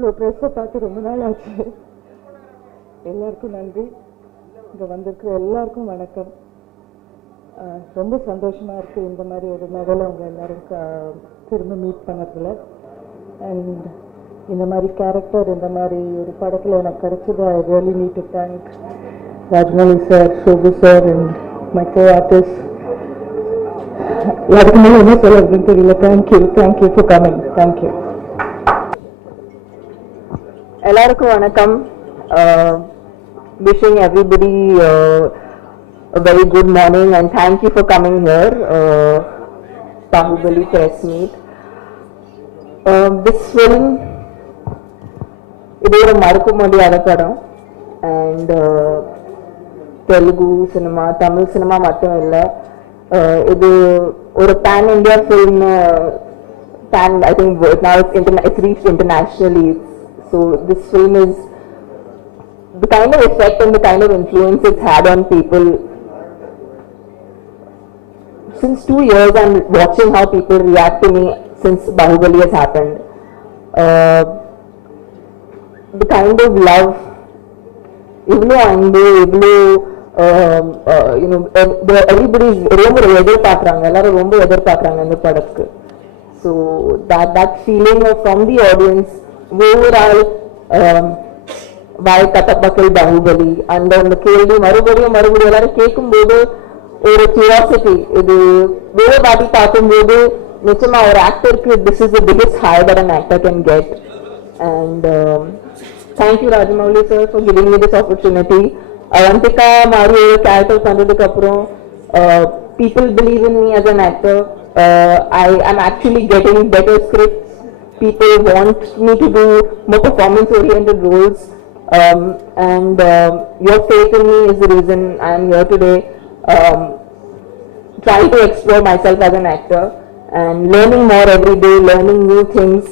இவ்வளோ ப்ரெஸ்ஸை பார்த்து ரொம்ப நாள் ஆச்சு. எல்லாருக்கும் நன்றி. இங்கே வந்திருக்கிற எல்லாருக்கும் வணக்கம். ரொம்ப சந்தோஷமாக இருக்குது இந்த மாதிரி ஒரு மெடலை அவங்க எல்லோரும் திரும்ப மீட் பண்ணுறதுல. அண்ட் இந்த மாதிரி கேரக்டர் இந்த மாதிரி ஒரு படத்தில் எனக்கு கிடைச்சது. I really need to thank Rajamouli sir, Shobu sir and my co artist. அதுக்கு மேலே என்ன சொல்கிறதுன்னு தெரியல. Thank you for coming. தேங்க்யூ. எல்லாருக்கும் வணக்கம். Wishing everybody a very good morning and thank you for coming here. Bahubali PressMeet. This film, இது ஒரு மறக்க முடியாத படம். And தெலுங்கு சினிமா, தமிழ் சினிமா மட்டும் இல்லை, இது ஒரு pan India film. I think now it's reached internationally. So this film is the kind of effect and the kind of influence it's had on people. Since 2 years I'm watching how people react to me since Bahubali has happened. The kind of love, even everybody is ரொம்ப எதிர்பார்க்குறாங்க, எல்லாரும் ரொம்ப எதிர்பார்க்குறாங்க இந்த படத்துக்கு. So that feeling from the audience, overall வாய் கட்டப்பக்கல் பாகுபலி அந்த கேள்வி மறுபடியும் எல்லாரும் கேட்கும்போது ஒரு கியூரியாசிட்டி. இது வேற வாட்டி பார்க்கும்போது நிச்சயமா ஒரு ஆக்டருக்கு this is the biggest high that an actor can get. And thank you Rajamouli sir for giving me this opportunity. Avantika மாதிரி ஒரு கேரக்டர் பண்றதுக்கு அப்புறம் people believe in me as an actor. I am actually getting better scripts. People want me to do more performance oriented roles. And your faith in me is the reason I am here today, trying to explore myself as an actor and learning more every day, learning new things.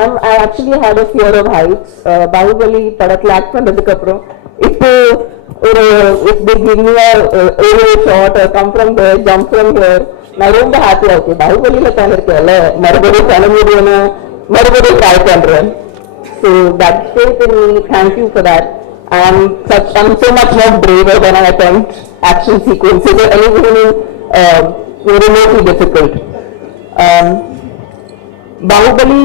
I actually had a fear of heights. Bahubali படத்துல act பண்ணதுக்கு அப்புறம் இப்போ if they give me a aerial shot or come from there, jump from here, நான் ரொம்ப ஹாப்பியா இருக்கேன். பாகுபலியில தான் இருக்கேன்ல, மறுபடியும் பண்ண முடியும்னு மறுபடியும் ட்ரை பண்றேன். So that faith in me, thank you for that. I'm so much more braver when I attempt action sequences or anything remotely difficult. Bahubali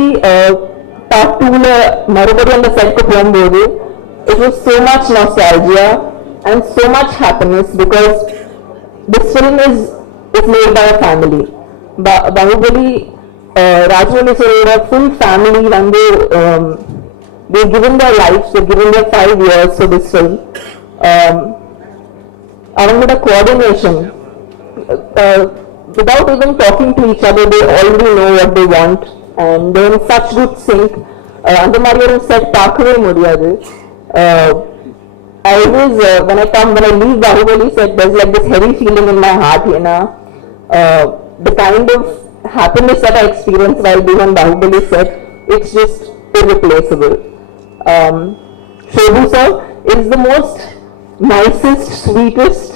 part 2 marubadi on the set ku pogumbodhu it was so much nostalgia and so much happiness because this film is made by a family. Bahubali Rajmoli sir full family vandu they've given their lives, they've given their 5 years for this film. Avangada coordination, without even talking to each other, they already know what they want and they're in such good sync. And the Mario set paakave mudiyadu. I always when I leave Bahubali set, there's like this heavy feeling in my heart, you know. The kind of happiness that I experienced while being on Bahubali set, it's just irreplaceable. Shobu sir is the most nicest, sweetest,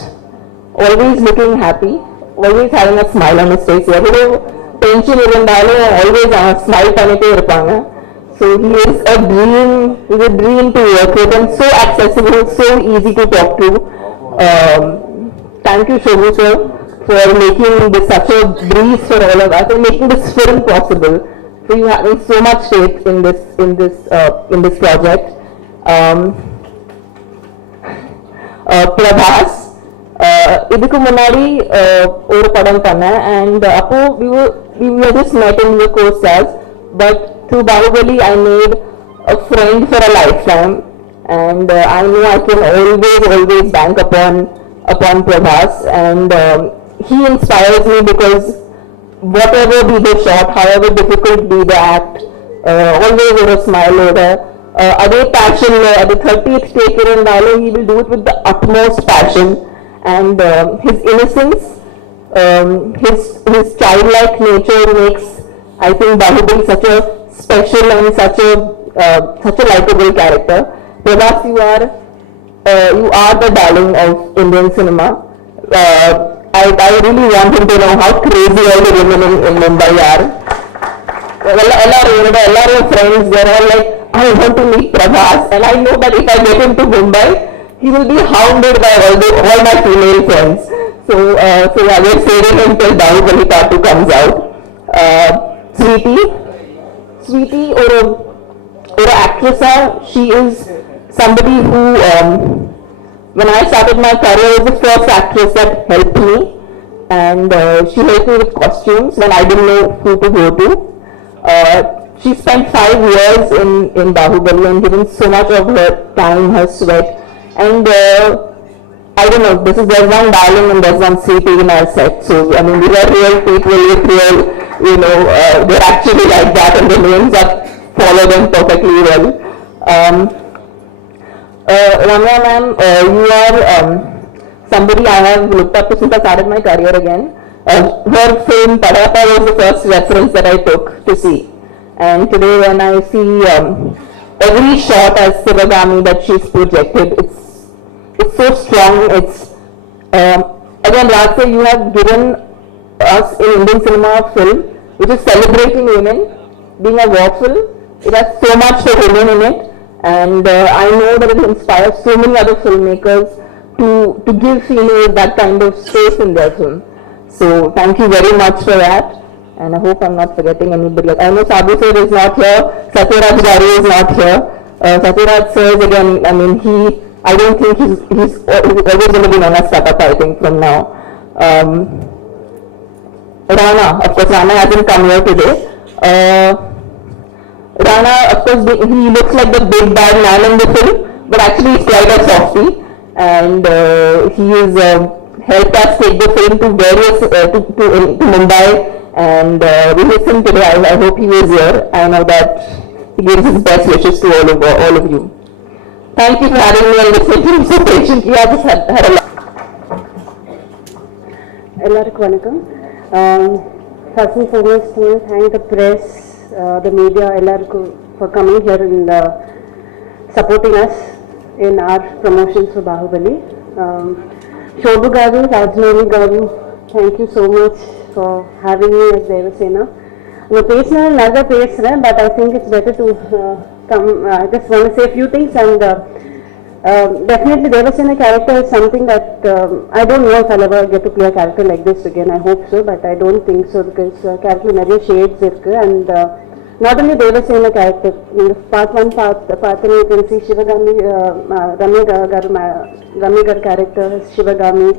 always looking happy, always having a smile on his face. Every tension irundalo always smile pannite irupanga. So he is a dream to work with and so accessible, so easy to talk to. Thank you Shobu sir for making this such a breeze for all of us and making this film possible. For you having so much faith in this project. Prabhas, idukku munadi oru padam panna and appo we were just met in the co-stars, but through Bahubali I made a friend for a lifetime and I know I can always bank upon Prabhas and he inspires me because whatever be the shot, however difficult be the act, always with a smile over. Adhe passion, at the 30th take irundalo, he will do it with the utmost passion. And his innocence, his childlike nature makes, I think, Bahubali such a special and such a likable character. Prabhas, you are the darling of Indian cinema. I really want him to know how crazy all the women in Mumbai are. All our friends, they're all like, I want to meet Prabhas, and I know that if I get him to Mumbai, he will be hounded by all my female friends. So yeah, we're saving him till Bahubali Part 2 comes out. Sweetie, or actress, she is somebody who, when I started my career, was the first actress that helped me, and she helped me with costumes when I didn't know who to go to. She spent 5 years in Bahubali and given so much of her time, her sweat, and I don't know, there's one darling and there's one sweetie in our set, so I mean, these are real people with real, they're actually like that, and the names are follow them perfectly well. Ramya ma'am, you are somebody I have looked up to since I started my career again. Her film Padapa was the first reference that I took to see. And today when I see every shot as Sivagami that she's projected, it's so strong. It's again, Rajsa, you have given us in Indian cinema a film which is celebrating women, being a war film. It has so much for women in it, and I know that it inspires so many other filmmakers to give females that kind of space in their film. So thank you very much for that, and I hope I'm not forgetting anybody. I know Sabu sir is not here, Satyaraj Garu is not here. Satyaraj sir again, I mean I don't think he's always going to be known as Satapa, I think, from now. Rana, of course, Rana hasn't come here today. Rana, of course, he looks like the big bad man in the film, but actually he's quite a softie, and he has helped us take the film to various to Mumbai, and we listened today. I hope he was here. I know that he gives his best wishes to all of you. Thank you for having me and listening to me so patiently. I just had a lot. Ellarku vanakkam. First and foremost, thank the press, the media, Ellarku for coming here and supporting us in our promotions for Bahubali. Shobhu Garu, Rajnani Garu, thank you so much for having me as Devasena. But I think it's better to come. I just want to say a few things, and definitely Devasena character is something that I don't know if I'll ever get to play a character like this again. I hope so, but I don't think so, because character nariya shades irukku, and not only Devasena character. In the part 1 part you can see Shivagami, Ramya Garu character, Shivagami,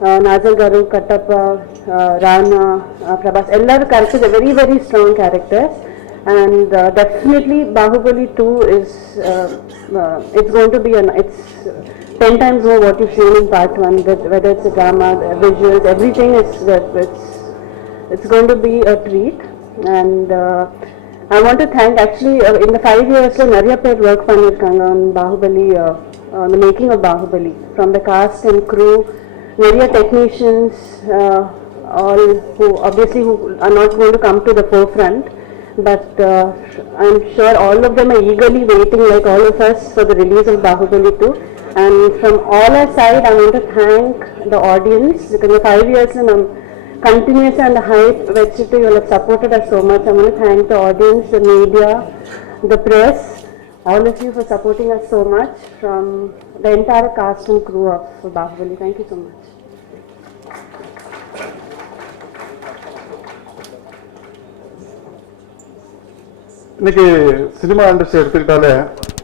Nazar Garu, Kattappa, Rana, Prabhas, all characters are very, very strong characters, and definitely Bahubali 2 is it's going to be it's 10 times more what you've seen in part 1, whether it's a drama, visuals, everything it's going to be a treat. And I want to thank, actually in the 5 years nariya per work pannirukanga on Bahubali, on the making of Bahubali, from the cast and crew, nariya technicians, all who obviously who are not going to come to the forefront, but I'm sure all of them are eagerly waiting, like all of us, for the release of Bahubali 2. And from all our side, I want to thank the audience, because the 5 years continuous and the hype which you have supported us so much. I want to thank the audience, the media, the press, all of you for supporting us so much, from the entire cast and crew of Bahubali. Thank you so much. இன்னைக்கு cinema industry எடுத்துக்கிட்டாலே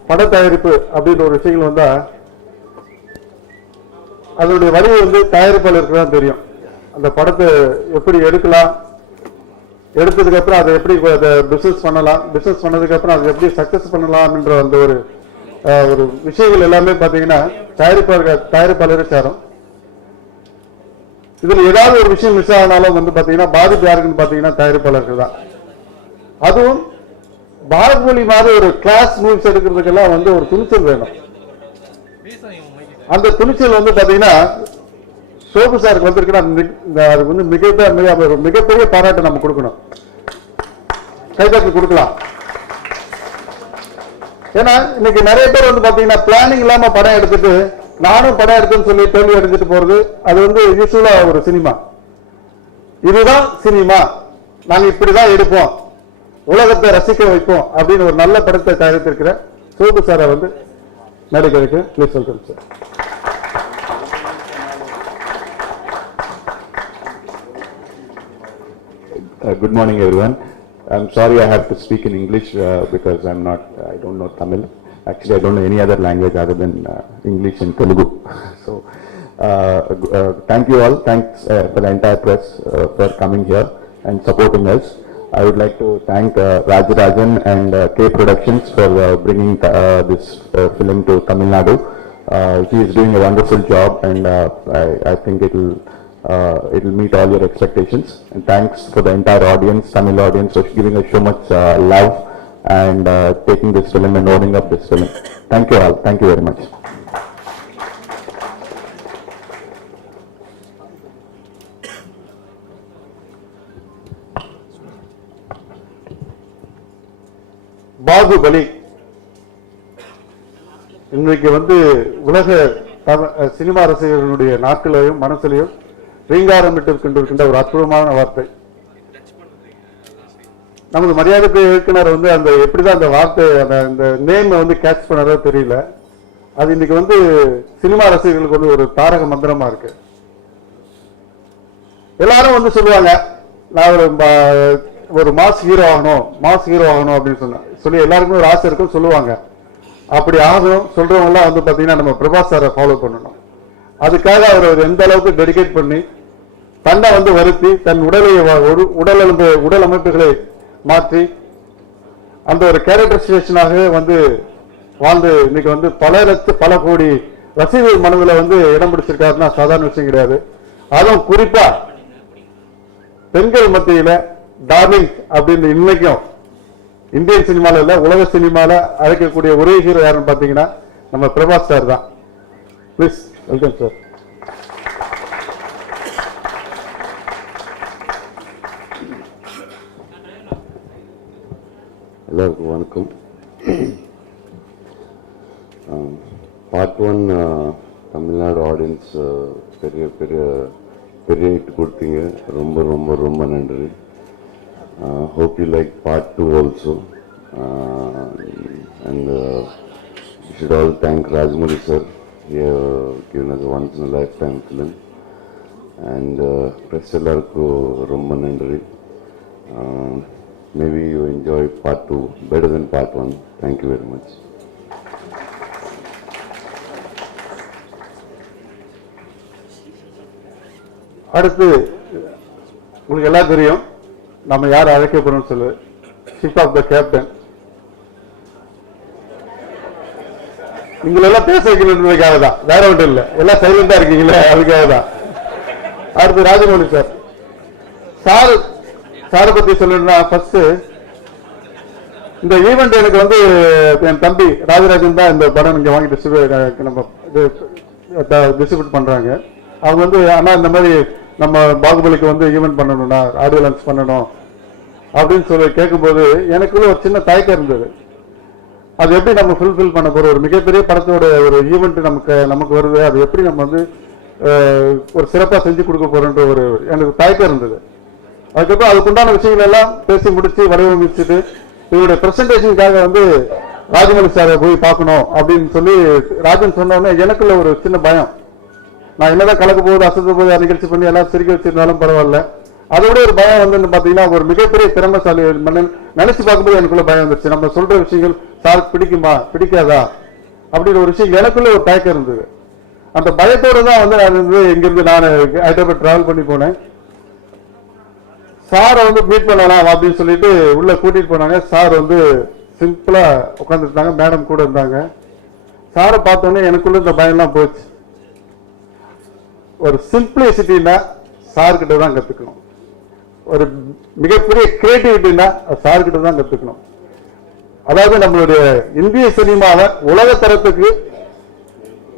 பட தயாரிப்பு அப்படின்ற ஒரு விஷயங்கள் வந்தா அதனுடைய வழி தயாரிப்பாளருக்கு தான் தெரியும். அந்த படத்தை எப்படி எடுக்கலாம், எடுத்ததுக்கு அப்புறம் அதை எப்படி பிசினஸ் பண்ணலாம், பிசினஸ் பண்ணதுக்கு அப்புறம் அதை எப்படி சக்சஸ் பண்ணலாம் என்ற அந்த ஒரு விஷயங்கள் எல்லாமே பாத்தீங்கன்னா தயாரிப்பாளரே சேரும். இதுல ஏதாவது ஒரு விஷயம் மிஸ் ஆனாலும் பாத்தீங்கன்னா பாதிப்பு யாருக்குன்னு பாத்தீங்கன்னா தயாரிப்பாளர்கள் தான். அதுவும் பாகுபலி மாதிரி ஒரு கிளாஸ் மூவிஸ் எடுக்கிறதுக்கெல்லாம் ஒரு துணிச்சல் வேணும். அந்த துணிச்சல் பாத்தீங்கன்னா சோபு சாருக்கு வந்திருக்குன்னா அதுக்கு மிகப்பெரிய பாராட்டு நம்ம கொடுக்கணும், கைதட்டல் கொடுக்கலாம். ஏன்னா இன்னைக்கு நிறைய பேர் பாத்தீங்கன்னா பிளானிங் இல்லாம படம் எடுத்துட்டு நானும் படம் எடுத்துன்னு சொல்லி தோல்வி அடைஞ்சிட்டு போறது, அது யூசுவலா ஒரு சினிமா. இதுதான் சினிமா, நாங்க இப்படிதான் எடுப்போம், உலகத்தை ரசிக்க வைப்போம் அப்படின்னு ஒரு நல்ல படத்தை தயாரித்திருக்கிற சோபு சாரை வந்து மேடைக்கு இருக்கு. Please welcome sir. Good morning, everyone. I'm sorry I have to speak in English because I don't know Tamil. Actually, I don't know any other language other than English and Telugu. So, thank you all. Thanks for the entire press for coming here and supporting us. I would like to thank Rajarajan and K Productions for bringing this film to Tamil Nadu. He is doing a wonderful job, and I think it will meet all your expectations. And thanks for the entire audience, Tamil audience, for giving us so much love and taking this film and owning up this film. Thank you all. Thank you very much. Baahubali இன்றைக்கு வந்து உலக சினிமா ரசிகர்களுடைய நாட்களையும் மனசிலையும் ரீங்காரமிட்டு கொண்டிருக்கின்ற ஒரு அற்புதமான வார்த்தை. நமது மரியாதைக்கு இயக்குனர் வந்து அந்த எப்படிதான் அந்த வார்த்தை அந்த நேம் வந்து கேட்ச் பண்ணதோ தெரியல. அது இன்னைக்கு வந்து சினிமா ரசிகர்களுக்கு வந்து ஒரு தாரக மந்திரமா இருக்கு. எல்லாரும் வந்து சொல்லுவாங்க, நான் ஒரு மாஸ் ஹீரோ ஆகணும் அப்படின்னு சொல்லி எல்லாருக்குமே ஒரு ஆசை இருக்கும், சொல்லுவாங்க. அப்படி ஆகணும் சொல்றவங்க எல்லாம் வந்து பாத்தீங்கன்னா நம்ம பிரபாஸ் சாரை ஃபாலோ பண்ணணும். அதுக்காக அவர் எந்த அளவுக்கு டெடிகேட் பண்ணி தன்னை வந்து வருத்தி தன் உடல் அமைப்புகளை மாற்றி அந்த ஒரு கேரக்டரைசேஷனாகவே வந்து வாழ்ந்து இன்னைக்கு வந்து பல கோடி ரசிகர்கள் மனதில் வந்து இடம் பிடிச்சிருக்காருன்னா சாதாரண விஷயம் கிடையாது. அதுவும் குறிப்பா பெண்கள் மத்தியில டார்லிங் அப்படின்னு இன்னைக்கும் இந்தியன் சினிமால இல்ல உலக சினிமால அழைக்கக்கூடிய ஒரே ஹீரோ யாருன்னு பாத்தீங்கன்னா நம்ம பிரபாஸ் சார் தான். Please welcome sir. எல்லாருக்கும் வணக்கம். பார்ட் 1 தமிழ்நாடு ஆடியன்ஸ் பெரிய பெரிய பெரிய ஹிட் கொடுத்தீங்க. ரொம்ப ரொம்ப ரொம்ப நன்றி. Hope you like part 2 also. And you should all thank Rajmouli sir. He given us a once in a lifetime film. And press ellarku romba nandri. Maybe you enjoy part 2 better than part 1. Thank you very much. அடுத்து உங்களுக்கு எல்லாம் தெரியும் நம்ம யார் அழைக்க போறோம் சொல்லு. Chief of the captain. நீங்களெல்லாம் பேச வைக்கணுன்றதுக்காக தான், வேற ஒன்றும் இல்லை. எல்லாம் சைலண்டா இருக்கீங்களே அதுக்காக தான். அடுத்து ராஜமௌலி சார். சாரை பத்தி சொல்லணும்னா ஃபர்ஸ்ட் இந்த ஈவெண்ட் எனக்கு வந்து என் தம்பி ராஜராஜன் தான் இந்த படம் இங்க வாங்கி டிஸ்ட்ரிபியூட் பண்றாங்க. அவங்க வந்து ஆனா இந்த மாதிரி நம்ம பாகுபலிக்கு வந்து ஈவெண்ட் பண்ணணும்னா ஆடியோ லான்ச் பண்ணணும் அப்படின்னு சொல்லி கேட்கும்போது எனக்குள்ள ஒரு சின்ன தயக்கம் இருந்தது. அது எப்படி நம்ம ஃபுல்ஃபில் பண்ண போறோம், ஒரு மிகப்பெரிய படத்தோட ஒரு ஈவெண்ட் நமக்கு வருது, அது எப்படி நம்ம வந்து ஒரு சிறப்பாக செஞ்சு கொடுக்க போறோன்ற ஒரு எனக்கு தயக்கம் இருந்தது. அதுக்கப்புறம் அதுக்குண்டான விஷயங்கள் எல்லாம் பேசி முடிச்சு வடிவமைச்சுட்டு இவருடைய பிரசன்டேஷனுக்காக வந்து ராஜமௌலி சாரை போய் பார்க்கணும் அப்படின்னு சொல்லி ராஜன் சொன்னோடனே எனக்குள்ள ஒரு சின்ன பயம். நான் என்னதான் கலக்க போகுது அசத்த போது நிகழ்ச்சி பண்ணி எல்லாம் சிரிக்க வச்சிருந்தாலும் பரவாயில்ல, அதோட ஒரு பயம் வந்து பாத்தீங்கன்னா ஒரு மிகப்பெரிய திறமைசாலி நினைச்சு பார்க்கும்போது எனக்குள்ள பயம் வந்துருச்சு. நம்ம சொல்ற விஷயங்கள் சாருக்கு பிடிக்குமா பிடிக்காதா அப்படின்னு ஒரு விஷயம் எனக்குள்ள ஒரு தயக்கம் இருந்தது. அந்த பயத்தோட தான் வந்து நான் வந்து இங்கிருந்து நான் ஹைதராபாத் டிராவல் பண்ணி போனேன். சாரை வந்து மீட் பண்ணலாம் அப்படின்னு சொல்லிட்டு உள்ள கூட்டிட்டு போனாங்க. சார் வந்து சிம்பிளா உட்காந்துருந்தாங்க, மேடம் கூட இருந்தாங்க. சாரை பார்த்தோன்னே எனக்குள்ள இந்த பயம்லாம் போச்சு. ஒரு சிம்பிளிசிட்டினா சார்கிட்ட தான் கத்துக்கணும், ஒரு மிகப்பெரிய கிரியேட்டிவிட்டினா சார்கிட்ட தான் கத்துக்கணும். அதாவது நம்மளுடைய இந்திய சினிமாவை உலக தரத்துக்கு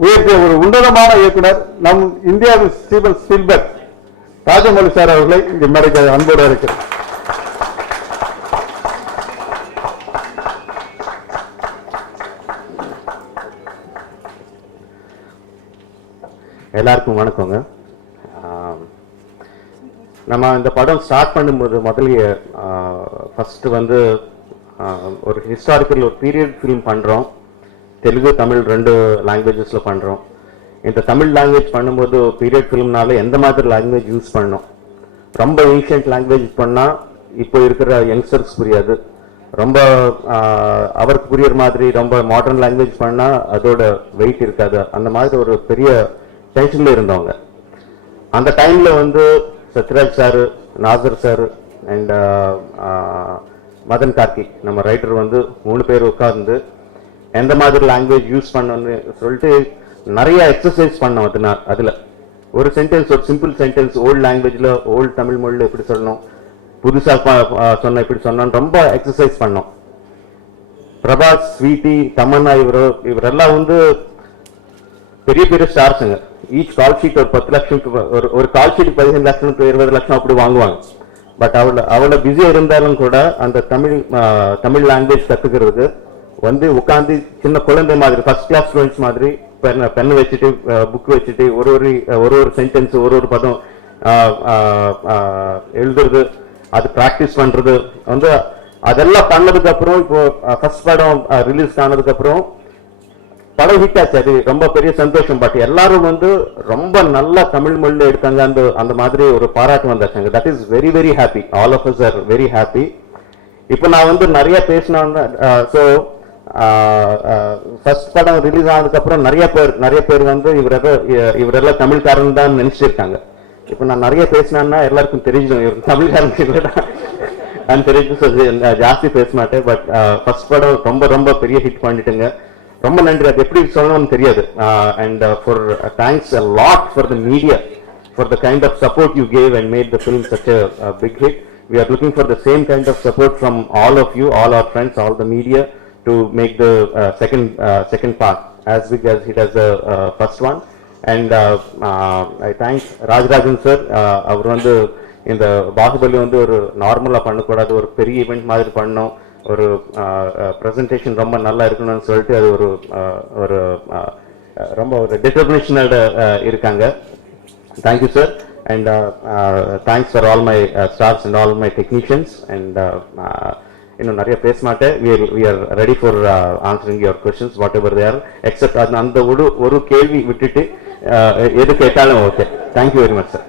உயர்த்திய ஒரு உன்னதமான இயக்குனர் நம் இந்தியாவின் ஸ்டீவன் ஸ்பீல்பர்க் ராஜமௌலி சார் அவர்களை இங்கு மேடைக்கு அன்போடு இருக்கிறேன். எல்லாருக்கும் வணக்கங்க. நம்ம இந்த படம் ஸ்டார்ட் பண்ணும்போது முதல்ல ஃபஸ்ட்டு வந்து ஒரு ஹிஸ்டாரிக்கல் ஒரு பீரியட் ஃபிலிம் பண்ணுறோம். தெலுங்கு தமிழ் 2 லாங்குவேஜஸில் பண்ணுறோம். இந்த தமிழ் லாங்குவேஜ் பண்ணும்போது பீரியட் ஃபிலிம்னால எந்த மாதிரி லாங்குவேஜ் யூஸ் பண்ணோம். ரொம்ப ஏன்ஷியன்ட் லாங்குவேஜ் பண்ணால் இப்போ இருக்கிற யங்ஸ்டர்ஸ் புரியாது. ரொம்ப அவருக்கு புரியுற மாதிரி ரொம்ப மாடர்ன் லாங்குவேஜ் பண்ணால் அதோட வெயிட் இருக்காது. அந்த மாதிரி ஒரு பெரிய டென்ஷனில் இருந்தவங்க. அந்த டைமில் வந்து Sathyaraj sir, Nassar sir and Madhan Karky நம்ம ரைட்டர் வந்து 3 பேர் உட்கார்ந்து எந்த மாதிரி லாங்குவேஜ் யூஸ் பண்ணணும்னு சொல்லிட்டு நிறைய எக்ஸசைஸ் பண்ணோம். அதில் ஒரு சென்டென்ஸ், ஒரு சிம்பிள் சென்டென்ஸ் ஓல்டு லாங்குவேஜில் ஓல்டு தமிழ் மொழியில் எப்படி சொல்லணும், புதுசாக சொன்ன எப்படி சொன்னோன்னு ரொம்ப எக்ஸசைஸ் பண்ணோம். பிரபாஸ், ஸ்வீட்டி, தமன்னா இவரெல்லாம் வந்து பெரிய பெரிய ஸ்டார்ஸுங்க. ஈச் கால் ஷீட் ஒரு 10 லட்சம், ஒரு கால் ஷீட் 15 லட்சம் 20 லட்சம் அப்படி வாங்குவாங்க. பட் அவ்வளோ பிஸியாக இருந்தாலும் கூட அந்த தமிழ் லாங்குவேஜ் கற்றுக்கிறதுக்கு வந்து உட்காந்து சின்ன குழந்தை மாதிரி ஃபர்ஸ்ட் கிளாஸ் ஸ்டூடெண்ட்ஸ் மாதிரி பென் வச்சுட்டு புக் வச்சுட்டு ஒரு சென்டென்ஸ் ஒரு பதம் எழுதுறது, அது ப்ராக்டிஸ் பண்ணுறது வந்து அதெல்லாம் பண்ணதுக்கு அப்புறம் இப்போ ஃபர்ஸ்ட் படம் ரிலீஸ் ஆனதுக்கு அப்புறம் படம் ஹிட் ஆச்சு. அது ரொம்ப பெரிய சந்தோஷம். பட் எல்லாரும் வந்து ரொம்ப நல்லா தமிழ் மொழியில் எடுத்தாங்க. அந்த மாதிரி ஒரு பாராட்டு வந்தாச்சாங்க. That is very very happy. All of us are very happy. இப்போ நான் வந்து நிறைய பேசினேன். ஸோ ஃபர்ஸ்ட் படம் ரிலீஸ் ஆனதுக்கு அப்புறம் நிறைய பேர் வந்து இவரெல்லாம் தமிழ்காரன் தான் நினைச்சிருக்காங்க. இப்போ நான் நிறைய பேசினேன்னா எல்லாருக்கும் தெரிஞ்சிடும் இவர் தமிழ்காரன் இல்லைடா நான் தெரிஞ்சு ஜாஸ்தி பேச மாட்டேன். பட் ஃபர்ஸ்ட் படம் ரொம்ப ரொம்ப பெரிய ஹிட் பண்ணிட்டுங்க. ரொம்ப நன்றி. அது எப்படி சொல்லணும்னு தெரியாது. And for thanks a lot for the media for the kind of support you gave and made the film such a big hit. We are looking for the same kind of support from all of you, all our friends, all the media to make the second part as big as it as the first one. And I thank Rajarajan sir. அவர் வந்து இந்த பாகுபலி வந்து ஒரு நார்மலாக பண்ணக்கூடாது, ஒரு பெரிய ஈவெண்ட் மாதிரி பண்ணோம். ஒரு ப்ரெசன்டேஷன் ரொம்ப நல்லா இருக்கணும்னு சொல்லிட்டு அது ஒரு ரொம்ப ஒரு டிட்டர்மினேஷனோட இருக்காங்க. Thank you sir. And thanks for all my staffs and all my technicians. And இன்னும் நிறைய பேச மாட்டேன். we are ready for answering your questions whatever they are, except அந்த ஒரு கேள்வி விட்டுட்டு எது கேட்டாலும் okay. Thank you very much sir.